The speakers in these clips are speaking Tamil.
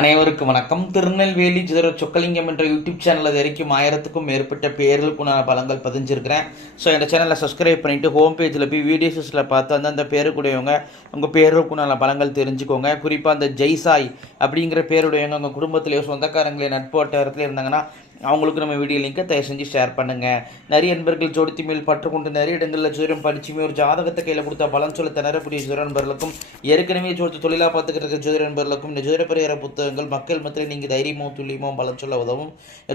அனைவருக்கும் வணக்கம். திருநெல்வேலி ஜோதிட சொக்கலிங்கம் என்ற யூடியூப் சேனல் அது வரைக்கும் 1000க்கும் மேற்பட்ட பேர்களுக்குண்டான பலங்கள் பதிஞ்சிருக்கிறேன். ஸோ இந்த சேனலை சப்ஸ்கிரைப் பண்ணிவிட்டு ஹோம் பேஜில் போய் வீடியோஸில் பார்த்து அந்தந்த பேருக்குடையவங்க உங்கள் பேருக்குண்டான பலங்கள் தெரிஞ்சுக்கோங்க. குறிப்பாக அந்த ஜெய்சாய் அப்படிங்கிற பேருடையவங்க உங்கள் குடும்பத்திலேயோ சொந்தக்காரங்களே நட்பு வட்டாரத்தில் இருந்தாங்கன்னா அவங்களுக்கு நம்ம வீடியோ லிங்கை தயவு செஞ்சு ஷேர் பண்ணுங்கள். நிறைய நண்பர்கள் ஜோடித்தி மேல் பற்றுக்கொண்டு நிறைய இடங்களில் ஜோதிடம் படிச்சுமே ஒரு ஜாதகத்தை கையில் கொடுத்தா பலன் சொல்ல திணறக்கூடிய ஜோதிட நண்பர்களுக்கும் ஏற்கனவே ஜோதிட தொழிலாக பார்த்துக்கிட்டு இருக்க ஜோதிட நண்பர்களுக்கும் இந்த ஜோதிட பரிகார புத்தகங்கள் மக்கள் மத்தியில் நீங்கள் தைரியமும் துல்லியமும் பலன் சொல்ல உதவும்.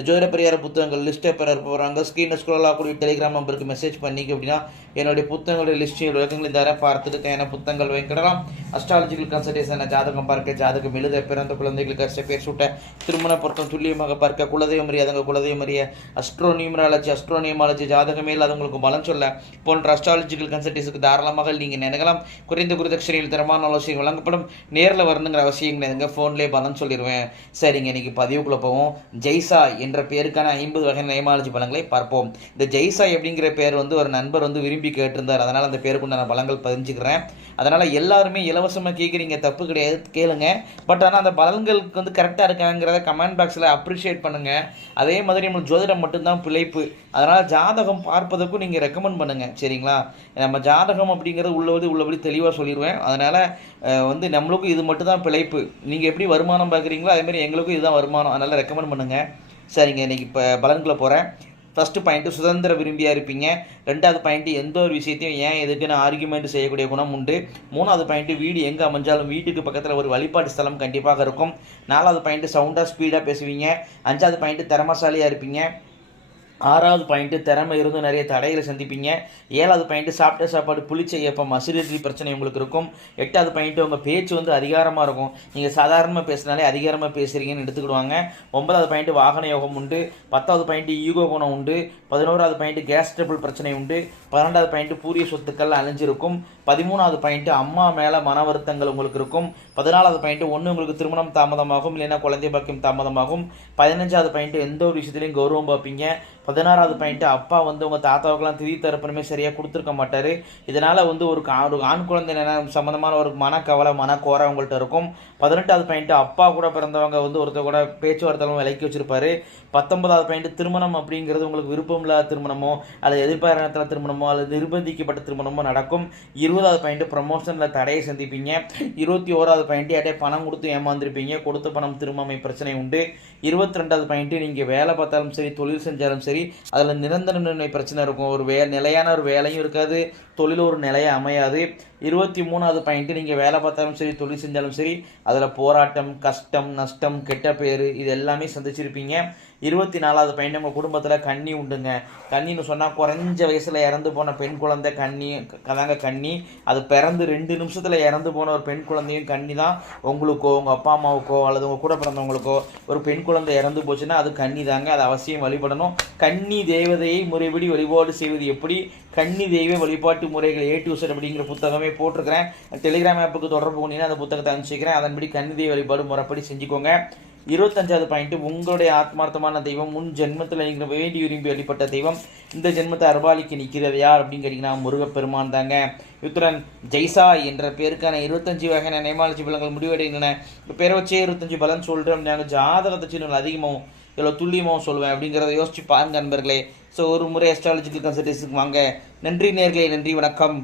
ஜோதிட பரிகார புத்தகங்கள் லிஸ்ட்டை பெற போகிறாங்க. ஸ்க்ரீனில் ஸ்க்ரோல் ஆகக்கூடிய டெலிகிராம் நம்பருக்கு மெசேஜ் பண்ணிக்க அப்படின்னா என்னுடைய புத்தகங்களுடைய லிஸ்ட் விளக்கங்கள் இந்த பார்த்துட்டு தேவையான புத்தகங்கள் வைக்கிடலாம். அஸ்ட்ராலஜிக்கல் கன்சல்டேஷன் ஜாதகம் பார்க்க, ஜாதகம் எழுத, பிறந்த குழந்தைகளுக்கு அரிசி பேர் சூட்ட, திருமண பொருத்தம் துல்லியமாக பார்க்க, குலதெய்வம் அறியாதவங்க குலதெய்வம் அறிய, அஸ்ட்ரோனியூமராலஜி அஸ்ட்ரோனியமாலஜி ஜாதகமே இல்லாதவங்களுக்கு பலன் சொல்ல போன்ற அஸ்ட்ராலஜிக்கல் கன்சல்டேஷனுக்கு தாராளமாக நீங்கள் நினைக்கலாம். குறைந்த குருதட்சணையில் தரமான ஆலோசனை வழங்கப்படும். நேரில் வரணுங்கிற அவசியம் கிடையாதுங்க, ஃபோன்லேயே பலன் சொல்லிடுவேன். சரிங்க, இன்னைக்கு பதிவுக்குள்ளே போவோம். ஜெய்சா என்ற பேருக்கான 50 வகை நயமாலஜி பலங்களை பார்ப்போம். இந்த ஜெய்சா அப்படிங்கிற பேர் ஒரு நண்பர் விரும்பி கேட்டிருந்தார். அதனால் அந்த பேருக்குண்டான பலங்கள் பதிஞ்சுக்கிறேன். அதனால் எல்லாருமே இலவசமாக கேட்குறீங்க, தப்பு கிடையாது, கேளுங்க. பட் ஆனால் அந்த பலன்களுக்கு கரெக்டாக இருக்காங்கிறத கமெண்ட் பாக்ஸில் அப்ரிஷியேட் பண்ணுங்கள். அதே மாதிரி நம்மளுக்கு ஜோதிடம் மட்டும்தான் பிழைப்பு. அதனால் ஜாதகம் பார்ப்பதற்கும் நீங்கள் ரெக்கமெண்ட் பண்ணுங்கள், சரிங்களா? நம்ம ஜாதகம் அப்படிங்கிறது உள்ளபடி தெளிவாக சொல்லிடுவேன். அதனால் நம்மளுக்கும் இது மட்டும்தான் பிழைப்பு. நீங்கள் எப்படி வருமானம் பார்க்குறீங்களோ அதேமாதிரி எங்களுக்கும் இதுதான் வருமானம். அதனால் ரெக்கமெண்ட் பண்ணுங்கள். சரிங்க, இன்றைக்கி இப்போ பலன்களை போகிறேன். ஃபஸ்ட்டு பாயிண்ட்டு சுதந்திர விரும்பியாக இருப்பீங்க. 2வது பாயிண்ட்டு எந்த ஒரு விஷயத்தையும் ஏன் எதுக்குன்னு ஆர்குமெண்ட் செய்யக்கூடிய குணம் உண்டு. 3வது பாயிண்ட்டு வீடு எங்கே அமைஞ்சாலும் வீட்டுக்கு பக்கத்தில் ஒரு வழிபாட்டு ஸ்தலம் கண்டிப்பாக இருக்கும். 4வது பாயிண்ட்டு சவுண்டாக ஸ்பீடாக பேசுவீங்க. 5வது பாயிண்ட்டு திறமசாலியாக இருப்பீங்க. 6வது பாயிண்ட்டு திறமை இருந்து நிறைய தடைகளை சந்திப்பீங்க. 7வது பாயிண்ட்டு சாப்பிட்ட சாப்பாடு புளிச்ச ஏப்பம் அசிடிட்டி பிரச்சனை உங்களுக்கு இருக்கும். 8வது பாயிண்ட்டு உங்கள் பேச்சு அதிகாரமாக இருக்கும். நீங்கள் சாதாரணமாக பேசினாலே அதிகாரமாக பேசுகிறீங்கன்னு எடுத்துக்கிடுவாங்க. 9வது பாயிண்ட்டு வாகன யோகம் உண்டு. 10வது பாயிண்ட்டு ஈகோ குணம் உண்டு. 11வது பாயிண்ட்டு கேஸ் ட்ரபிள் பிரச்சனை உண்டு. 12வது பாயிண்ட்டு பூரிய சொத்துக்கள் அழிஞ்சிருக்கும். 13வது பாயிண்ட்டு அம்மா மேலே மன வருத்தங்கள் உங்களுக்கு இருக்கும். 14வது பாயிண்ட்டு ஒன்று உங்களுக்கு திருமணம் தாமதமாகும், இல்லைன்னா குழந்தை பாக்கியம் தாமதமாகும். 15வது பாயிண்ட்டு எந்த ஒரு விஷயத்துலையும் கௌரவம் பார்ப்பீங்க. 16வது பாயிண்ட்டு அப்பா உங்கள் தாத்தாவுக்கெல்லாம் திதி தரப்பணுமே சரியாக கொடுத்துருக்க மாட்டார். இதனால் ஒரு ஆண் குழந்தை சம்மந்தமான ஒரு மனக்கவலை மனக்கோரை உங்கள்கிட்ட இருக்கும். 18வது பாயிண்ட்டு அப்பா கூட பிறந்தவங்க ஒருத்தர் கூட பேச்சுவார்த்தைகளும் விலைக்கு வச்சுருப்பாரு. 19வது பாயிண்ட்டு திருமணம் அப்படிங்கிறது உங்களுக்கு விருப்பம் இல்லாத திருமணமோ அல்லது எதிர்பாராத திருமணமோ அல்லது நிர்பந்திக்கப்பட்ட திருமணமோ நடக்கும். 20வது பாயிண்ட்டு ப்ரமோஷனில் தடையை சந்திப்பீங்க. 21வது பாயிண்ட்டு யார்ட்டே பணம் கொடுத்து ஏமாந்துருப்பீங்க, கொடுத்த பணம் திரும்பாமை பிரச்சனை உண்டு. 22வது பாயிண்ட்டு நீங்கள் வேலை பார்த்தாலும் சரி தொழில் செஞ்சாலும் சரி அதில் நிரந்தர பிரச்சனை இருக்கும். நிலையான ஒரு வேலையும் இருக்காது, தொழில் ஒரு நிலையை அமையாது. 23வது பாயிண்ட்டு நீங்கள் வேலை பார்த்தாலும் சரி தொழில் செஞ்சாலும் சரி அதில் போராட்டம், கஷ்டம், நஷ்டம், கெட்ட பேர் இது எல்லாமே சந்திச்சிருப்பீங்க. 24வது பாயிண்ட் உங்கள் குடும்பத்தில் கன்னி உண்டுங்க. கன்னின்னு சொன்னால் குறைஞ்ச வயசில் இறந்து போன பெண் குழந்தை கன்னி. அது பிறந்து 2 நிமிஷத்தில் இறந்து போன ஒரு பெண் குழந்தையும் கன்னி தான். உங்களுக்கோ உங்கள் அப்பா அம்மாவுக்கோ அல்லது உங்கள் கூட பிறந்தவங்களுக்கோ ஒரு பெண் குழந்தை இறந்து போச்சுன்னா அது கன்னி தாங்க. அது அவசியம் வழிபடணும். கன்னி தேவதையை முறைப்படி வழிபாடு செய்வது எப்படி, கன்னி தெய்வ வழிபாட்டு முறைகள் A to Z அப்படிங்கிற புத்தகமே போட்டிருக்கிறேன். டெலிகிராம் ஆப்புக்கு தொடர்பு கொண்டீங்கன்னா அந்த புத்தகத்தை அனுப்பிச்சிக்கிறேன். அதன்படி கன்னி தெய்வ வழிபாடு முறைப்படி செஞ்சுக்கோங்க. 25வது பாயிண்ட்டு உங்களுடைய ஆத்மார்த்தமான தெய்வம் முன் ஜென்மத்தில் நீங்கள் வேண்டி விரும்பி வழிபட்ட தெய்வம் இந்த ஜென்மத்தை அர்பாலிக்கு நிற்கிறது யார் அப்படின்னு கேட்டிங்கன்னா முருகப்பெருமான் தாங்க. இத்துடன் ஜெய்சா என்ற பேருக்கான 25 வகையான நேமாலஜி பலன்கள் முடிவடைகின்றன. இப்போ பேரை வச்சே 25 பலன் சொல்கிறோம். நாங்கள் ஜாதகத்தை சின்ன அதிகமாகவும் இவ்வளோ துல்லியமாகவும் சொல்லுவேன் அப்படிங்கிறத யோசிச்சு பாருங்க நண்பர்களே. ஸோ ஒரு முறை அஸ்ட்ராலஜிக்கல் கன்சல்டேஷனுக்கு வாங்க. நன்றி நேர்களே, நன்றி, வணக்கம்.